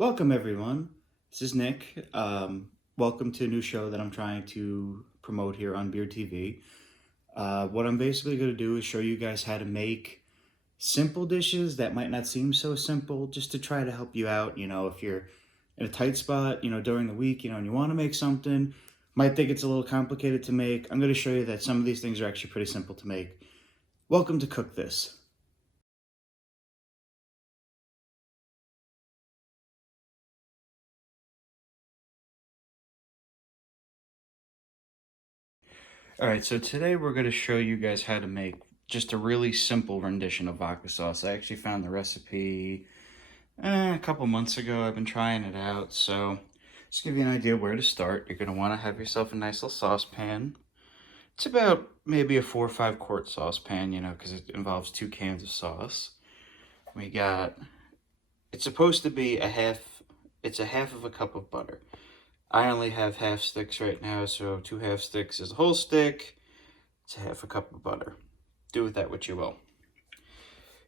Welcome, everyone. This is Nick. Welcome to a new show that I'm trying to promote here on Beer TV. What I'm basically going to do is show you guys how to make simple dishes that might not seem so simple, just to try to help you out. If you're in a tight spot, during the week, and you want to make something, might think it's a little complicated to make. I'm going to show you that some of these things are actually pretty simple to make. Welcome to Cook This. Alright, so today we're going to show you guys how to make just a really simple rendition of vodka sauce. I actually found the recipe a couple months ago. I've been trying it out, so just to give you an idea where to start. You're going to want to have yourself a nice little saucepan. It's about maybe a 4 or 5 quart saucepan, because it involves 2 cans of sauce. It's supposed to be a half of a cup of butter. I only have half sticks right now, so 2 half sticks is a whole stick. It's a half a cup of butter. Do with that what you will.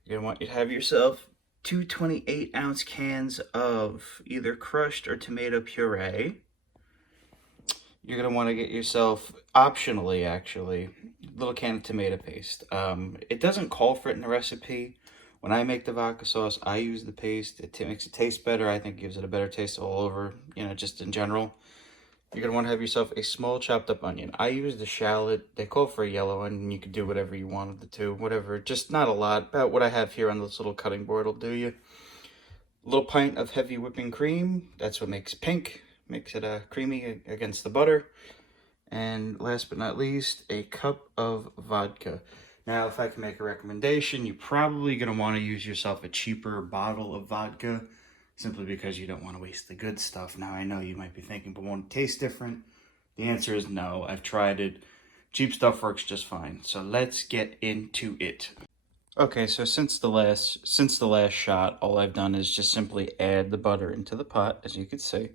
You're going to want you to have yourself 2 28-ounce cans of either crushed or tomato puree. You're going to want to get yourself, optionally actually, a little can of tomato paste. It doesn't call for it in the recipe. When I make the vodka sauce, I use the paste. It makes it taste better. I think it gives it a better taste all over, just in general. You're going to want to have yourself a small chopped up onion. I use the shallot. They call for a yellow onion. You could do whatever you want with the two. Whatever. Just not a lot. About what I have here on this little cutting board will do you. A little pint of heavy whipping cream. That's what makes it pink. Makes it creamy against the butter. And last but not least, a cup of vodka. Now, if I can make a recommendation, you're probably going to want to use yourself a cheaper bottle of vodka, simply because you don't want to waste the good stuff. Now, I know you might be thinking, but won't it taste different? The answer is no. I've tried it. Cheap stuff works just fine. So let's get into it. Okay, so since the last shot, all I've done is just simply add the butter into the pot, as you can see.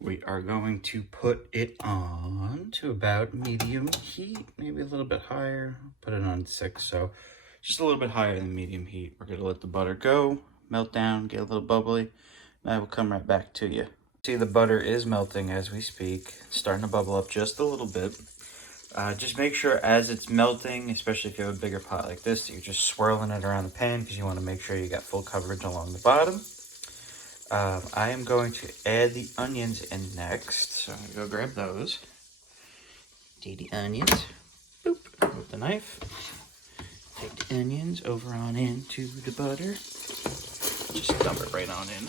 We are going to put it on to about medium heat, maybe a little bit higher. Put it on 6, so just a little bit higher than medium heat. We're going to let the butter go, melt down, get a little bubbly, and I will come right back to you. See, the butter is melting as we speak. It's starting to bubble up just a little bit. Just make sure as it's melting, especially if you have a bigger pot like this, that you're just swirling it around the pan, because you want to make sure you got full coverage along the bottom. I am going to add the onions in next, so I'm going to go grab those. Take the onions, boop, with the knife. Take the onions over on into the butter. Just dump it right on in.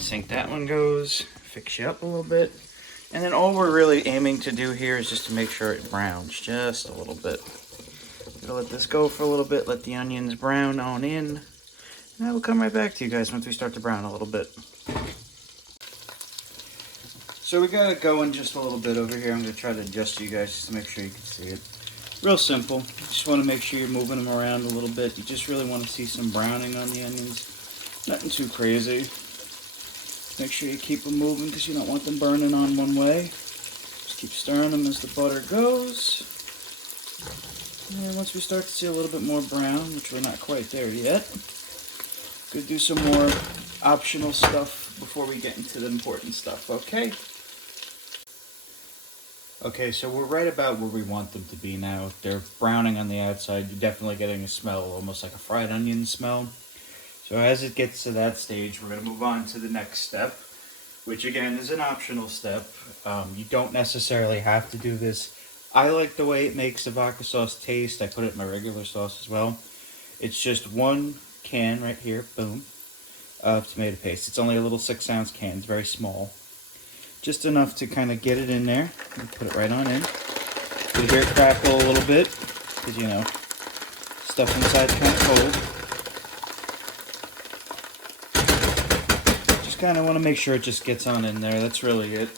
Sink that one goes, fix you up a little bit. And then all we're really aiming to do here is just to make sure it browns just a little bit. Gonna let this go for a little bit, let the onions brown on in. And I will come right back to you guys once we start to brown a little bit. So we got it going just a little bit over here. I'm going to try to adjust you guys just to make sure you can see it. Real simple. You just want to make sure you're moving them around a little bit. You just really want to see some browning on the onions. Nothing too crazy. Make sure you keep them moving because you don't want them burning on one way. Just keep stirring them as the butter goes. And then once we start to see a little bit more brown, which we're not quite there yet, gonna do some more optional stuff before we get into the important stuff, okay? Okay, so we're right about where we want them to be now. They're browning on the outside. You're definitely getting a smell, almost like a fried onion smell. So as it gets to that stage, we're gonna move on to the next step, which again is an optional step. You don't necessarily have to do this. I like the way it makes the vodka sauce taste. I put it in my regular sauce as well. It's just 1 can right here, boom, of tomato paste. It's only a little 6-ounce can, it's very small. Just enough to kind of get it in there. Put it right on in. You'll hear it crackle a little bit, because stuff inside's kind of cold. Just kind of want to make sure it just gets on in there. That's really it.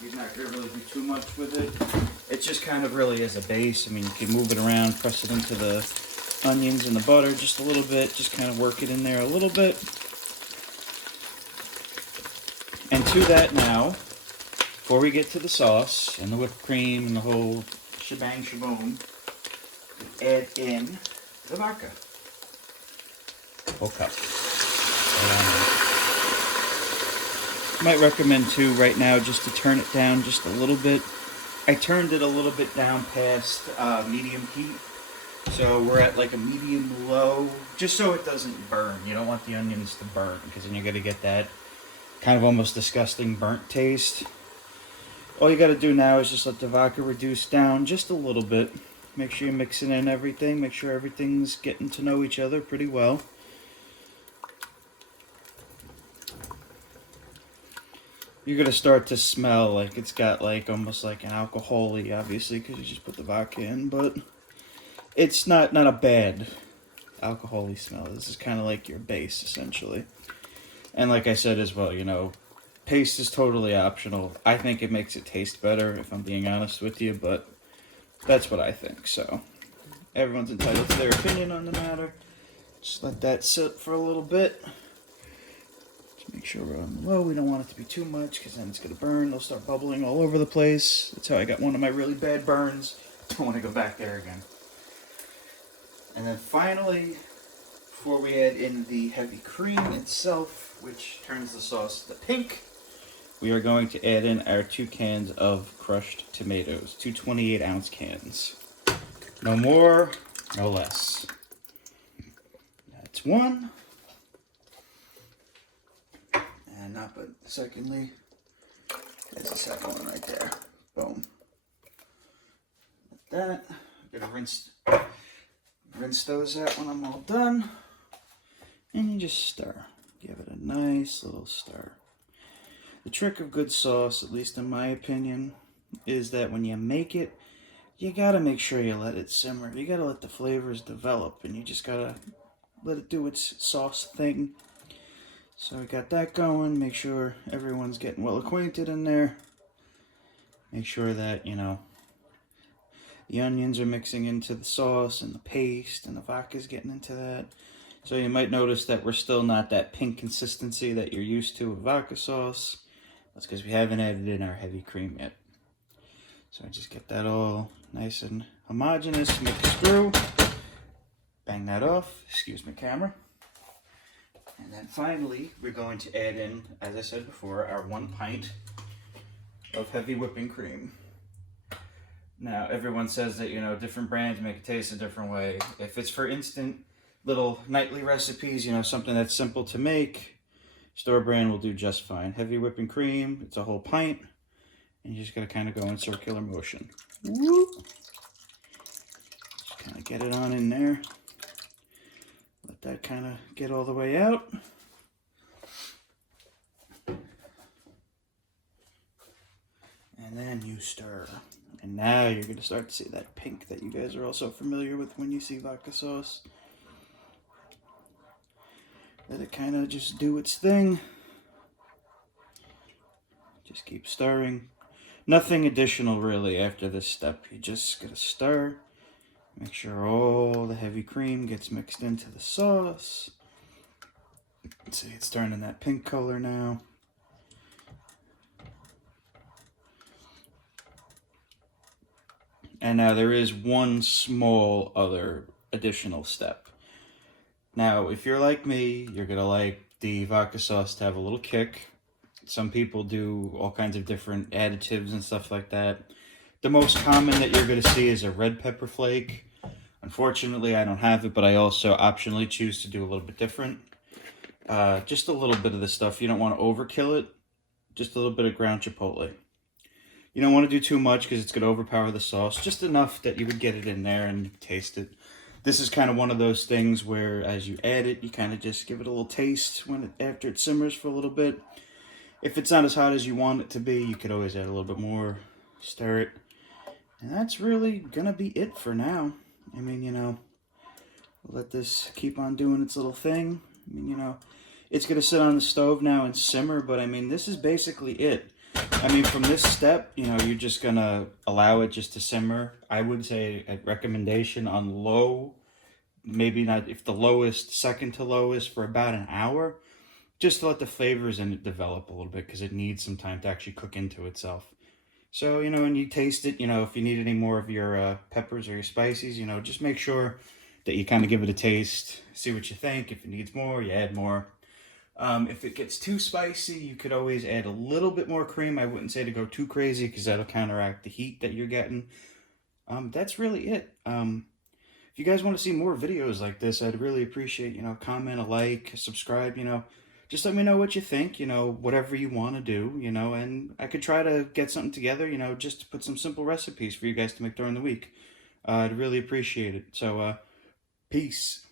You're not going to really do too much with it. It just kind of really is a base. I mean, you can move it around, press it into the onions and the butter just a little bit, just kind of work it in there a little bit. And to that now, before we get to the sauce and the whipped cream and the whole shebang shaboom, add in the vodka. Whole cup. Might recommend too right now just to turn it down just a little bit. I turned it a little bit down past medium heat. So we're at like a medium low, just so it doesn't burn. You don't want the onions to burn, because then you're going to get that kind of almost disgusting burnt taste. All you got to do now is just let the vodka reduce down just a little bit. Make sure you're mixing in everything. Make sure everything's getting to know each other pretty well. You're going to start to smell like it's got like almost like an alcohol-y, obviously, because you just put the vodka in, but it's not a bad alcohol-y smell. This is kind of like your base, essentially. And like I said as well, you know, paste is totally optional. I think it makes it taste better, if I'm being honest with you, but that's what I think. So everyone's entitled to their opinion on the matter. Just let that sit for a little bit. Just make sure we're on low. We don't want it to be too much, because then it's going to burn. They'll start bubbling all over the place. That's how I got one of my really bad burns. Don't want to go back there again. And then finally, before we add in the heavy cream itself, which turns the sauce to pink, we are going to add in our 2 cans of crushed tomatoes, 2 28-ounce cans. No more, no less. That's one. And not but secondly, there's the second one right there. Boom. Like that. I'm gonna rinse those out when I'm all done. And you just stir. Give it a nice little stir. The trick of good sauce, at least in my opinion, is that when you make it, you gotta make sure you let it simmer. You gotta let the flavors develop, and you just gotta let it do its sauce thing. So I got that going. Make sure everyone's getting well acquainted in there. Make sure that, you know, the onions are mixing into the sauce and the paste, and the vodka's getting into that. So you might notice that we're still not that pink consistency that you're used to with vodka sauce. That's because we haven't added in our heavy cream yet. So I just get that all nice and homogeneous, mix through. Bang that off. Excuse me, camera. And then finally, we're going to add in, as I said before, our 1 pint of heavy whipping cream. Now, everyone says that, you know, different brands make it taste a different way. If it's for instant little nightly recipes, you know, something that's simple to make, store brand will do just fine. Heavy whipping cream, it's a whole pint, and you just gotta kind of go in circular motion. Whoop. Just kind of get it on in there. Let that kind of get all the way out. And then you stir. And now you're going to start to see that pink that you guys are also familiar with when you see vodka sauce. Let it kind of just do its thing. Just keep stirring. Nothing additional really after this step. You just got to stir. Make sure all the heavy cream gets mixed into the sauce. See, it's turning that pink color now. And now there is one small other additional step. Now, if you're like me, you're going to like the vodka sauce to have a little kick. Some people do all kinds of different additives and stuff like that. The most common that you're going to see is a red pepper flake. Unfortunately, I don't have it, but I also optionally choose to do a little bit different. Just a little bit of this stuff. You don't want to overkill it. Just a little bit of ground chipotle. You don't want to do too much because it's going to overpower the sauce. Just enough that you would get it in there and taste it. This is kind of one of those things where as you add it, you kind of just give it a little taste after it simmers for a little bit. If it's not as hot as you want it to be, you could always add a little bit more. Stir it. And that's really going to be it for now. I mean, you know, let this keep on doing its little thing. I mean, you know, it's going to sit on the stove now and simmer, but I mean, this is basically it. I mean, from this step, you know, you're just going to allow it just to simmer. I would say a recommendation on low, maybe not, if the lowest, second to lowest for about an hour, just to let the flavors in it develop a little bit because it needs some time to actually cook into itself. So, you know, when you taste it, you know, if you need any more of your peppers or your spices, you know, just make sure that you kind of give it a taste, see what you think. If it needs more, you add more. If it gets too spicy, you could always add a little bit more cream. I wouldn't say to go too crazy because that'll counteract the heat that you're getting. That's really it. If you guys want to see more videos like this, I'd really appreciate, comment, a like, subscribe, just let me know what you think, whatever you want to do, and I could try to get something together, just to put some simple recipes for you guys to make during the week. I'd really appreciate it. So, peace.